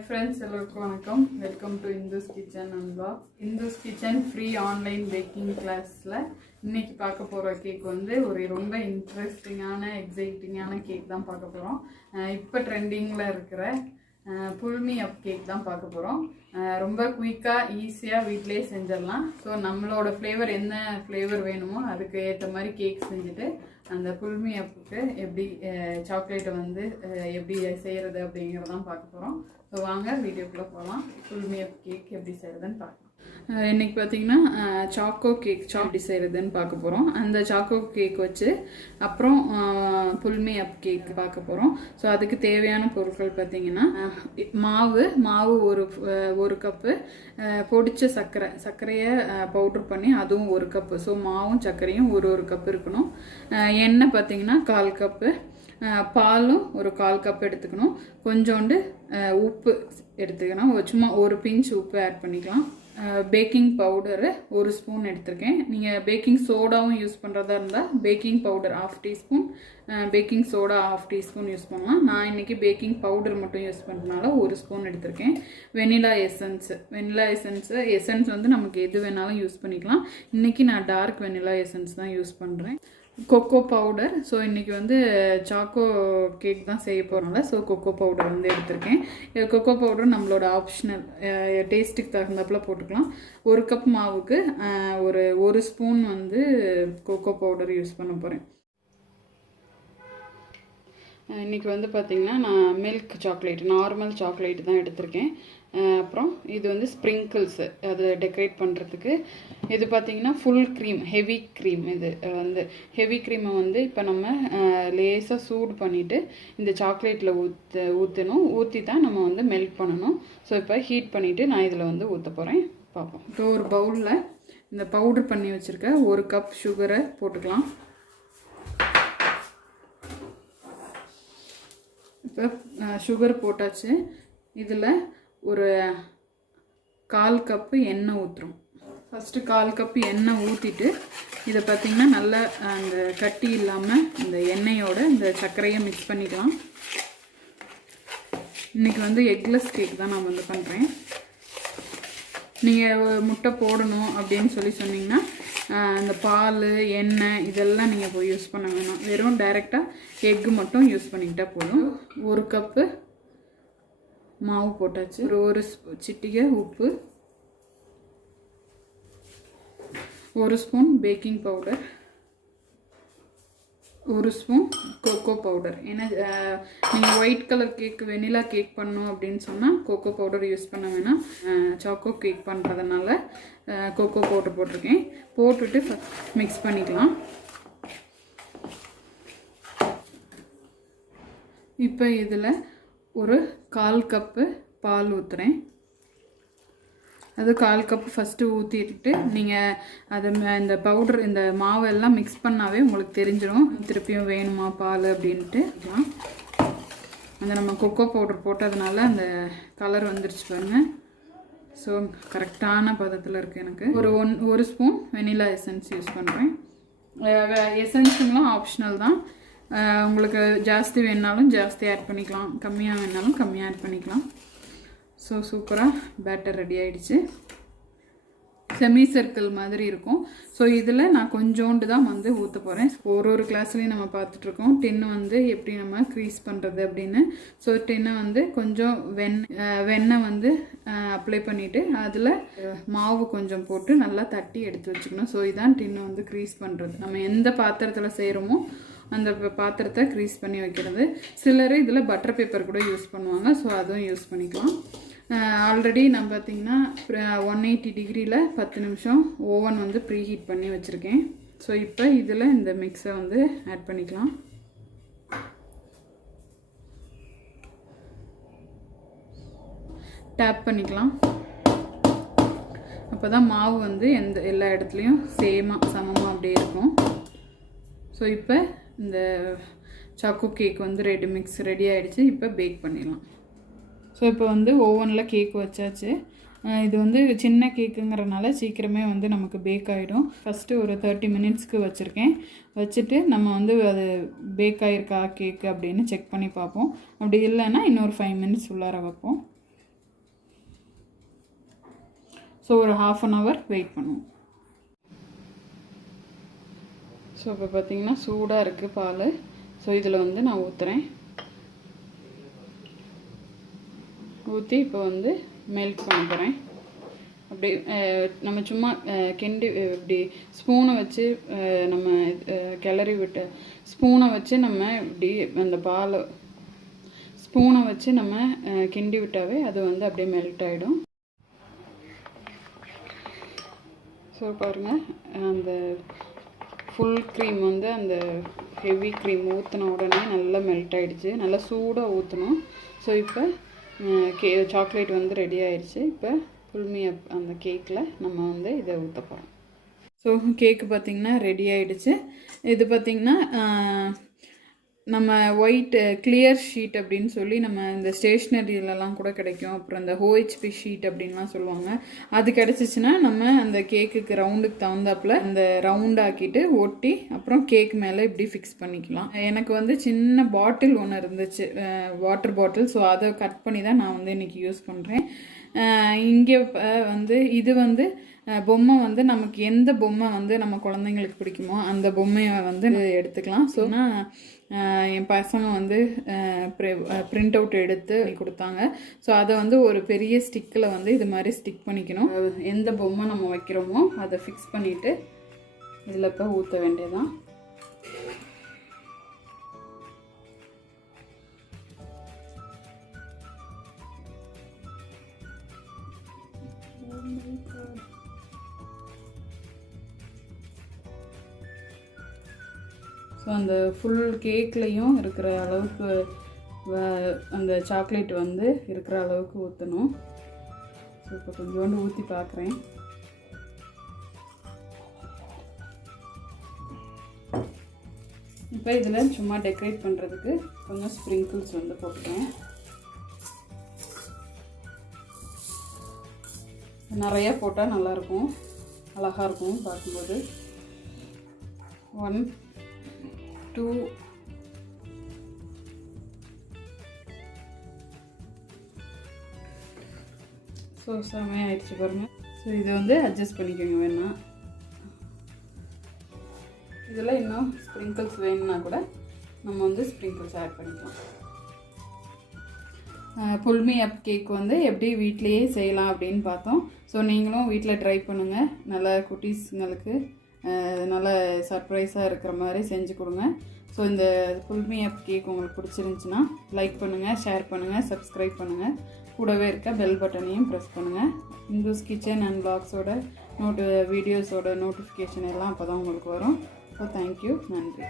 Hi friends, welcome to INDUZ Kitchen and Vlog. INDUZ Kitchen free online baking class la இன்னைக்கு பார்க்க போற cake வந்து ஒரு ரொம்ப இன்ட்ரஸ்டிங்கான எக்ஸைட்டிங்கான கேக் தான் பார்க்க போறோம். இப்போ ட்ரெண்டிங்ல இருக்கிற புல்மி அப் கேக் தான் பார்க்க போறோம். ரொம்ப குயிக்கா ஈஸியா வீட்லயே செஞ்சிரலாம். சோ நம்மளோட ஃப்ளேவர் என்ன ஃப்ளேவர் வேணுமோ அதுக்கு ஏத்த மாதிரி கேக் செஞ்சுட்டு அந்த புல்மி அப்புக்கு எப்படி சாக்லேட் வந்து எப்படி செய்யறது அப்படிங்கறத தான் பார்க்க போறோம். சோ வாங்க வீடியோக்குள்ள போலாம். புல்மி அப் கேக் எப்படி செய்யறதுன்னு பார்க்கலாம். இன்னைக்கு பார்த்தீங்கன்னா சாக்கோ கேக் எப்படி செய்கிறதுன்னு பார்க்க போகிறோம். அந்த சாக்கோ கேக் வச்சு அப்புறம் புல்மி அப் கேக் பார்க்க போகிறோம். ஸோ அதுக்கு தேவையான பொருட்கள் பார்த்தீங்கன்னா மாவு ஒரு கப்பு, பொடிச்ச சர்க்கரையை பவுட்ரு பண்ணி அதுவும் ஒரு கப்பு. ஸோ மாவும் சர்க்கரையும் ஒரு கப்பு இருக்கணும். எண்ணெய் பார்த்தீங்கன்னா 1/4 கப்பு, பாலும் ஒரு 1/4 கப் எடுத்துக்கணும். கொஞ்சோண்டு உப்பு எடுத்துக்கணும். சும்மா ஒரு பிஞ்ச் உப்பு ஆட் பண்ணிக்கலாம். பேக்கிங் பவுடரு 1 ஸ்பூன் எடுத்திருக்கேன். நீங்கள் பேக்கிங் சோடாவும் யூஸ் பண்ணுறதா இருந்தால் baking powder 1/2 teaspoon, baking soda 1/2 teaspoon use பண்ணலாம். நான் இன்றைக்கி பேக்கிங் பவுடர் மட்டும் யூஸ் பண்ணுறதுனால 1 ஸ்பூன் எடுத்திருக்கேன். வெனிலா எசன்ஸ் வந்து நமக்கு எது வேணாலும் யூஸ் பண்ணிக்கலாம். இன்றைக்கி நான் டார்க் வெனிலா எசன்ஸ் தான் யூஸ் பண்ணுறேன். கொக்கோ பவுடர், ஸோ இன்றைக்கி வந்து சாக்கோ கேக் தான் செய்ய போகிறனால ஸோ கொக்கோ பவுடர் வந்து எடுத்திருக்கேன். கொக்கோ பவுடர் நம்மளோட ஆப்ஷனல், டேஸ்ட்டுக்கு தகுந்தாப்பில் போட்டுக்கலாம். 1 கப் மாவுக்கு ஒரு ஸ்பூன் வந்து கொக்கோ பவுடர் யூஸ் பண்ண போகிறேன். இன்றைக்கி வந்து பார்த்திங்கன்னா நான் மில்க் சாக்லேட், நார்மல் சாக்லேட் தான் எடுத்திருக்கேன். அப்புறம் இது வந்து ஸ்ப்ரிங்கிள்ஸு, அதை டெக்கரேட் பண்ணுறதுக்கு. இது பார்த்திங்கன்னா ஃபுல் க்ரீம், ஹெவி க்ரீம். இது வந்து ஹெவி க்ரீமை வந்து இப்போ நம்ம லேசாக சூடு பண்ணிவிட்டு இந்த சாக்லேட்டில் ஊற்றி தான் நம்ம வந்து மெல்ட் பண்ணணும். ஸோ இப்போ ஹீட் பண்ணிவிட்டு நான் இதில் வந்து ஊற்ற போகிறேன். பார்ப்போம். இப்போ ஒரு பவுலில் இந்த பவுட்ரு பண்ணி வச்சுருக்க 1 கப் சுகரை போட்டுக்கலாம். இப்போ சுகர் போட்டாச்சு. இதில் ஒரு 1/4 கப்பு எண்ணெய் ஊற்றுறோம். ஃபஸ்ட்டு 1/4 கப்பு எண்ணெய் ஊற்றிட்டு இதை பார்த்திங்கன்னா நல்லா அந்த கட்டி இல்லாமல் இந்த எண்ணெயோட இந்த சர்க்கரையை மிக்ஸ் பண்ணிக்கலாம். இன்றைக்கி வந்து எக்லெஸ் கேக் தான் நான் வந்து பண்ணுறேன். நீங்கள் முட்டை போடணும் அப்படின்னு சொன்னீங்கன்னா இந்த பால், எண்ணெய் இதெல்லாம் நீங்கள் போய் யூஸ் பண்ண வேணும். வெறும் டைரெக்டாக எக்கு மட்டும் யூஸ் பண்ணிக்கிட்டால் போதும். 1 கப்பு மாவு போட்டாச்சு. ஒரு சிட்டிகை உப்பு, 1 spoon baking powder, 1 spoon cocoa powder. ஏன்னா நீங்கள் white colour cake, vanilla cake பண்ணணும் அப்படின்னு சொன்னால் கொக்கோ பவுடர் யூஸ் பண்ண வேணாம். சாக்கோ கேக் பண்ணுறதுனால கொக்கோ பவுடர் போட்டிருக்கேன். போட்டுட்டு மிக்ஸ் பண்ணிக்கலாம். இப்போ இதில் ஒரு 1/4 கப்பு பால் ஊற்றுறேன். அது 1/4 கப்பு ஃபஸ்ட்டு ஊற்றிட்டு நீங்கள் அதை இந்த பவுடர், இந்த மாவெல்லாம் மிக்ஸ் பண்ணாவே உங்களுக்கு தெரிஞ்சிடும் திருப்பியும் வேணுமா பால் அப்படின்ட்டு. அந்த நம்ம கொக்கோ பவுடர் போட்டதுனால அந்த கலர் வந்துருச்சு பாருங்கள். ஸோ கரெக்டான பதத்தில் இருக்குது. எனக்கு ஒரு ஸ்பூன் வெனிலா எசன்ஸ் யூஸ் பண்ணுறேன். எசன்ஸுங்களாம் ஆப்ஷனல் தான். உங்களுக்கு ஜாஸ்தி வேணாலும் ஜாஸ்தி ஆட் பண்ணிக்கலாம், கம்மியாக வேணாலும் கம்மியாக ஆட் பண்ணிக்கலாம். ஸோ சூப்பராக பேட்டர் ரெடி ஆகிடுச்சு. செமி சர்க்கிள் மாதிரி இருக்கும். ஸோ இதில் நான் கொஞ்சோண்டு தான் வந்து ஊற்ற போகிறேன். ஒரு கிளாஸ்லேயும் நம்ம பார்த்துட்ருக்கோம் டின்னு வந்து எப்படி நம்ம க்ரீஸ் பண்ணுறது அப்படின்னு. ஸோ டின்னை வந்து கொஞ்சம் வெண்ணெய் வந்து அப்ளை பண்ணிவிட்டு அதில் மாவு கொஞ்சம் போட்டு நல்லா தட்டி எடுத்து வச்சுக்கணும். ஸோ இதான் டின்னை வந்து க்ரீஸ் பண்ணுறது. நம்ம எந்த பாத்திரத்தில் செய்கிறோமோ அந்த பாத்திரத்தை க்ரீஸ் பண்ணி வைக்கிறது. சிலர் இதில் பட்டர் பேப்பர் கூட யூஸ் பண்ணுவாங்க. ஸோ அதுவும் யூஸ் பண்ணிக்கலாம். ஆல்ரெடி நான் பார்த்திங்கன்னா 180 டிகிரியில் 10 நிமிஷம் ஓவன் வந்து ப்ரீ ஹீட் பண்ணி வச்சுருக்கேன். ஸோ இப்போ இதில் இந்த மிக்ஸை வந்து ஆட் பண்ணிக்கலாம். டேப் பண்ணிக்கலாம். அப்போ தான் மாவு வந்து எல்லா இடத்துலையும் சமமாக அப்படியே இருக்கும். ஸோ இப்போ இந்த சாக்கோ கேக் வந்து ரெடி ஆகிடுச்சு. இப்போ பேக் பண்ணிடலாம். ஸோ இப்போ வந்து ஓவனில் கேக் வச்சாச்சு. இது வந்து சின்ன கேக்குங்கிறனால சீக்கிரமே வந்து நமக்கு பேக் ஆகிடும். ஃபஸ்ட்டு ஒரு 30 மினிட்ஸ்க்கு வச்சுருக்கேன். வச்சுட்டு நம்ம வந்து அது பேக் ஆகிருக்கா கேக்கு அப்படின்னு செக் பண்ணி பார்ப்போம். அப்படி இல்லைன்னா இன்னொரு 5 மினிட்ஸ் உள்ளார வைப்போம். ஸோ ஒரு 1/2 hour வெயிட் பண்ணுவோம். ஸோ இப்போ பார்த்திங்கன்னா சூடாக இருக்குது பால். ஸோ இதில் வந்து நான் ஊற்றுறேன். ஊற்றி இப்போ வந்து மெல்ட் பண்ண போகிறேன். அப்படி நம்ம சும்மா கிண்டி இப்படி ஸ்பூனை வச்சு நம்ம கிளறி விட்டு ஸ்பூனை வச்சு நம்ம இப்படி அந்த பால் ஸ்பூனை வச்சு நம்ம கிண்டி விட்டாவே அது வந்து அப்படியே மெல்ட் ஆகிடும். ஸோ பாருங்கள், அந்த ஃபுல் க்ரீம் வந்து அந்த ஹெவி க்ரீம் ஊற்றின உடனே நல்லா மெல்ட் ஆகிடுச்சு. நல்லா சூடாக ஊற்றணும். ஸோ இப்போ சாக்லேட் வந்து ரெடி ஆயிடுச்சு. இப்போ புல்மி அப் அந்த கேக்கில் நம்ம வந்து இதை ஊற்ற போகிறோம். ஸோ கேக்கு பார்த்திங்கன்னா ரெடி ஆகிடுச்சு. இது பார்த்திங்கன்னா நம்ம ஒயிட் கிளியர் ஷீட் அப்படின்னு சொல்லி நம்ம இந்த ஸ்டேஷ்னரியிலலாம் கூட கிடைக்கும். அப்புறம் இந்த OHP ஷீட் அப்படின்லாம் சொல்லுவாங்க. அது கிடச்சிச்சின்னா நம்ம அந்த கேக்குக்கு ரவுண்டுக்கு தகுந்தாப்பில் அந்த ரவுண்ட் ஆக்கிட்டு ஒட்டி அப்புறம் கேக் மேலே இப்படி ஃபிக்ஸ் பண்ணிக்கலாம். எனக்கு வந்து சின்ன பாட்டில் ஒன்று இருந்துச்சு, வாட்டர் பாட்டில். ஸோ அதை கட் பண்ணி தான் நான் வந்து இன்றைக்கி யூஸ் பண்ணுறேன். இங்கே வந்து இது வந்து பொம்மை வந்து நமக்கு எந்த பொம்மை வந்து நம்ம குழந்தைங்களுக்கு பிடிக்குமோ அந்த பொம்மையை வந்து எடுத்துக்கலாம். ஸோ என் பசங்க வந்து பிரிண்ட் அவுட் எடுத்து கொடுத்தாங்க. ஸோ அதை வந்து ஒரு பெரிய ஸ்டிக்கில் வந்து இது மாதிரி ஸ்டிக் பண்ணிக்கணும். எந்த பொம்மை நம்ம வைக்கிறோமோ அதை ஃபிக்ஸ் பண்ணிவிட்டு இதில் இப்போ ஊற்ற வேண்டியதான். ஸோ அந்த ஃபுல் கேக்லேயும் இருக்கிற அளவுக்கு அந்த சாக்லேட் வந்து இருக்கிற அளவுக்கு ஊற்றணும். ஸோ இப்போ கொஞ்சோண்டு ஊற்றி பார்க்குறேன். இப்போ இதில் சும்மா டெக்கரேட் பண்ணுறதுக்கு கொஞ்சம் ஸ்ப்ரிங்கிள்ஸ் வந்து போட்டுக்கிறேன். நிறையா போட்டால் நல்லாயிருக்கும், அழகாக இருக்கும் பார்க்கும்போது. 1 2 ஸோ செமையாகிடுச்சு பாருங்கள். ஸோ இதை வந்து அட்ஜஸ்ட் பண்ணிக்கோங்க வேணாம். இதில் இன்னும் ஸ்ப்ரிங்கிள்ஸ் வேணும்னா கூட நம்ம வந்து ஸ்ப்ரிங்கிள்ஸ் ஆட் பண்ணிக்கலாம். புல்மி அப் கேக் வந்து எப்படி வீட்டிலையே செய்யலாம் அப்படின்னு பார்த்தோம். ஸோ நீங்களும் வீட்டில் ட்ரை பண்ணுங்கள். நல்லா குட்டீஸுங்களுக்கு நல்ல சர்ப்ரைஸாக இருக்கிற மாதிரி செஞ்சு கொடுங்க. ஸோ இந்த புல்மி அப் கேக் உங்களுக்கு பிடிச்சிருந்துச்சின்னா லைக் பண்ணுங்கள், ஷேர் பண்ணுங்கள், சப்ஸ்கிரைப் பண்ணுங்கள். கூடவே இருக்க பெல் பட்டனையும் ப்ரெஸ் பண்ணுங்கள். இந்துஸ் கிச்சன் அண்ட் வ்ளாக்ஸோட வீடியோஸோட நோட்டிஃபிகேஷன் எல்லாம் அப்போ தான் உங்களுக்கு வரும். ஸோ தேங்க்யூ, நன்றி.